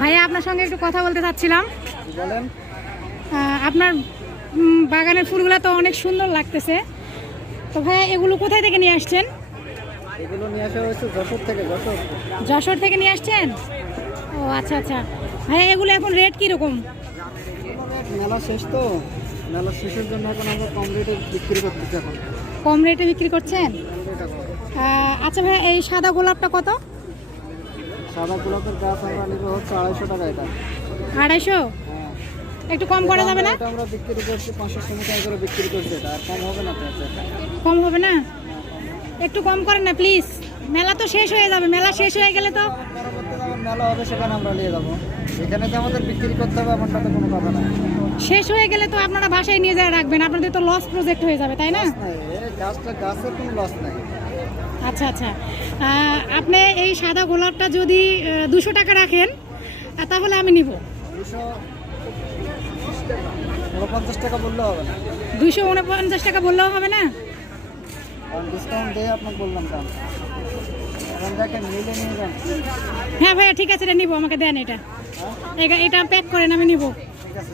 ভাইয়া আপনার সঙ্গে একটু কথা বলতে চাচ্ছিলাম। বলেন। আপনার বাগানের ফুলগুলো তো অনেক সুন্দর লাগতেছে। তো ভাইয়া এগুলো কোথায় থেকে নিয়ে আসছেন? এগুলো নিয়ে আসা হয়েছে যশোর থেকে। যশোর থেকে নিয়ে আসছেন? ও আচ্ছা আচ্ছা। ভাইয়া এগুলো এখন রেট কীরকম? মেলা শেষ তো, মেলা শেষের জন্য এখন আমরা কম রেটে বিক্রি করতেছি। এখন কম রেটে বিক্রি করছেন? আচ্ছা ভাইয়া এই সাদা গোলাপটা কত? সাদা গোলাপের গাছ আমরা নিব হচ্ছে 250 টাকা। এটা 250? হ্যাঁ, একটু কম করা যাবে না? এটা আমরা বিক্রি করছি 500 টাকা করে বিক্রি করছি। এটা আর কম হবে না তো? কম হবে না? একটু কম করেন না প্লিজ। মেলা তো শেষ হয়ে যাবে, মেলা শেষ হয়ে গেলে তো পরবর্তীতে আমার মেলা হবে, সেখানে আমরা নিয়ে যাবো। এখানে তো আমাদের বিক্রি করতে হবে, এমনটা তো কোনো কথা না। শেষ হয়ে গেলে তো আপনারা বাসায় নিয়ে যায় রাখবেন, আপনাদের তো লস প্রজেক্ট হয়ে যাবে, তাই না? গাছের কোনো লস নাই। আচ্ছা আচ্ছা। আপনি এই সাদা গোলাপটা যদি 200 টাকা রাখেন তাহলে আমি নিব। 249 টাকা বললে হবে না? 249 টাকা বললেও হবে না? ডিসকাউন্ট দিয়ে আপনাকে বললাম দাম। এখন দেখেন, মিলে নিয়ে যান। হ্যাঁ ভাইয়া ঠিক আছে, এটা নিব, আমাকে দেন এটা। এটা প্যাক করেন, আমি নিব। ঠিক আছে।